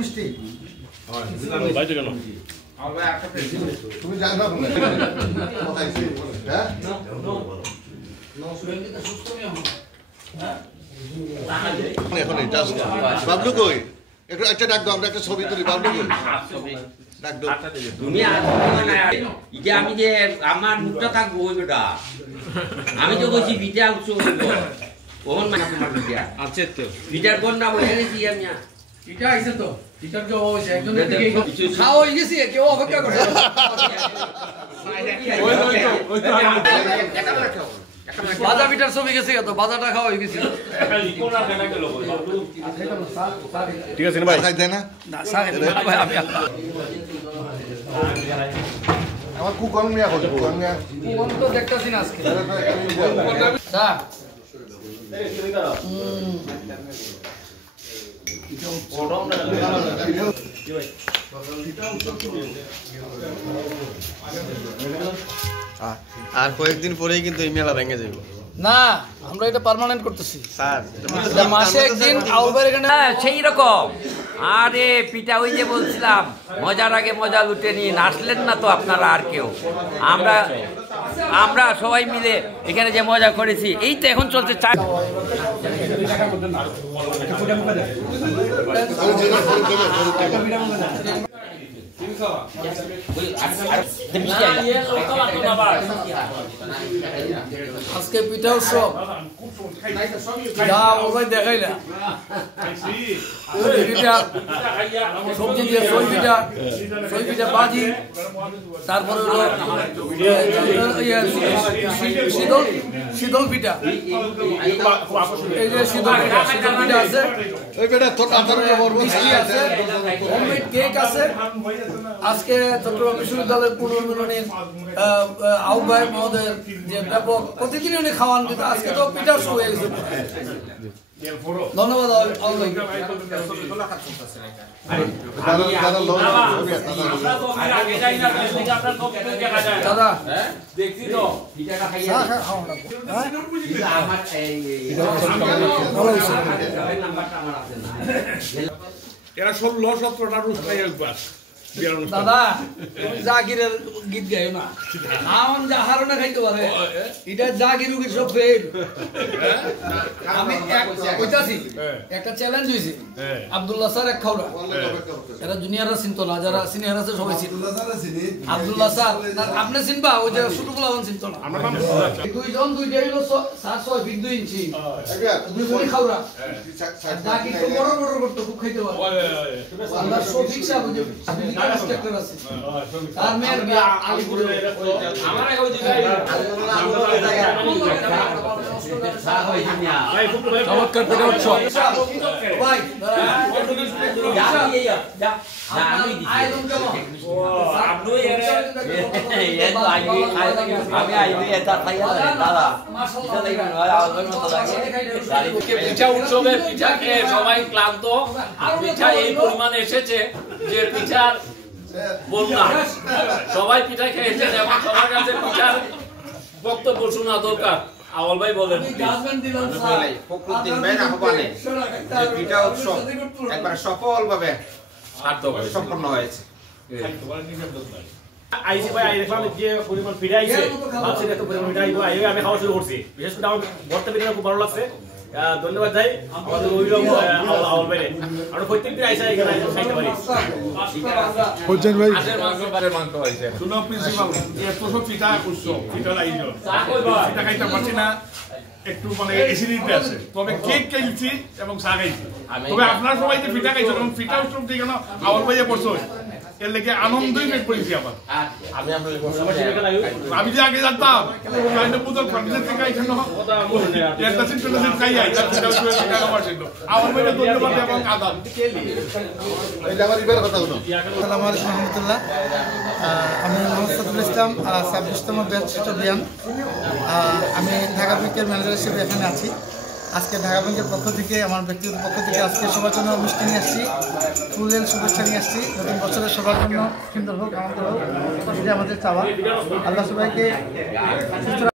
মিষ্টি তুমি জানো বাবলু কই একটু একটা ডাক দাও, আমরা একটা ছবি তুলি। বাবলু কই ডাক দাও। তুমি আমি যে আমার মুখটা থাকবো ওই বেটা, আমি তো বলছি বিটা উৎসব ওহন মানে তোমার বিটা আছে তো বিটার কোন না বলে গেছি আমি এটা আইছে তো এটার যে হইছে একজনের দিকে খাও হই গেছে কেউ অপেক্ষা করছে ওই তো বাজা বিটার ছবি গেছে তো বাজাটা খাওয়া হয়ে গেছে ঠিক আছে ভাই খাই দেয় না ভাই আমি আমার কুকন মিয়া কই কুকন মিয়া কোন তো দেখতাছি না আজকে স্যার আর কয়েকদিন পরেই কিন্তু এই মেলা ভেঙে যাবে না, আমরা এটা পার্মানেন্ট করতেছি স্যার। মাসে একদিন আউলবার এখানে সেই রকম। আরে পিঠা ওই যে বলছিলাম মজার আগে মজা লুটে নিয়ে আসলেন না তো আপনারা আর কেউ। আমরা সবাই মিলে এখানে যে মজা করেছি এই তো এখন চলছে চা। আজকে পিঠা উৎসব যা ওভাবে দেখাইলা সবজি দিয়ে সই পিঠা বাজি, তারপরে হলো শীতল পিঠা, এই যে শীতল পিঠা আছে, মিষ্টি আছে, হোমমেড কেক আছে। আজকে চট্টগ্রাম বিশ্ববিদ্যালয়ের পুনর্মিলনীর আহ্বায়ক মহোদয়ের যে ব্যাপক প্রতিদিন উনি খাওয়ান, কিন্তু আজকে তো পিঠা শো হয়ে গেছে। ধন্যবাদ দাদা। এরা 16-17টা রুশ খাই একবার দাদা জাগিরের গীত গায় না, আমার যা হারনা খাইতে পারে এটা জাগির উগির সব ফেল। আমি কইতাছি একটা চ্যালেঞ্জ হইছে, আব্দুল্লাহ স্যার এক খাওয়া, এরা জুনিয়ররা চিনতো না, যারা সিনিয়র আছে সবাই চিনতো। আব্দুল্লাহ স্যার আপনি চিনবা, ওই যে ছোটগুলা চিনতো না। দুইজন দুইটাই হলো 6 ফিট 2 ইঞ্চি, দুইজনই খাওয়া। জাগির তো বড় বড় করতো, খুব খাইতে পারে। আল্লাহ শফিক সাহেব ওই যে ইন্সপেক্টর আছে, তার মেয়ের বিয়া আলিপুরে। আমারে ওই জায়গায় চমৎকার পিঠা উৎসব ভাই। পিঠা উৎসবে পিঠা খেয়ে সবাই ক্লান্ত। পিঠা এই পরিমাণে এসেছে যে পিঠার বন্যা, সবাই পিঠা খেয়েছেন এবং সবার কাছে পিঠার বক্তব্য শোনা দরকার। আওয়াল ভাই বলেন। ফখরুদ্দিন ভাইয়ের আহ্বানে পিঠা উৎসব একবার সফলভাবে সম্পন্ন হয়েছে। আইসি ভাই আই দেখলাম যে পরিমাণ পিঠা আইছে, ভাবছি এত পরিমাণ পিঠা আইবো, আমি খাওয়া শুরু করছি। বিশেষ করে আমার ভর্তা পিঠা খুব ভালো লাগছে। ধন্যবাদ ভাই আমাদের অভিভাবক আওয়াল ভাই। আমরা প্রত্যেকদিন আইসা এখানে খাইতে পারি। হোসেন ভাই মাংস হয়েছে শুনো প্রিন্সিপাল, এত সব পিঠা উৎসব, পিঠার আয়োজন, পিঠা খাইতে পারছি না, একটু মানে এসিডিটি আছে। তবে কেক খাইছি এবং চা খাইছি। তবে আপনারা সবাই যে পিঠা খাইছেন এবং পিঠা উৎসব ঠিক না আওয়াল ভাইয়ে পড়ছো, এর লেগে আনন্দই বের করেছি। আবার আমি যে আগে জানতাম আমার ভাইয়ের ধন্যবাদ এবং আদান। আমি মোহাম্মদ সদরুল ইসলাম, 26তম ব্যাচ চট্টগ্রাম। আমি ঢাকা ব্যাংকের ম্যানেজার হিসেবে এখানে আছি। আজকে ঢাকা ব্যাংকের পক্ষ থেকে, আমার ব্যক্তিগত পক্ষ থেকে আজকে সবার জন্য মিষ্টি নিয়ে আসছি, ফুলের শুভেচ্ছা নিয়ে আসছি। নতুন বছরের সবার জন্য সুন্দর হোক, আমাদের হোক, এটা আমাদের চাওয়া। আল্লাহ সবাইকে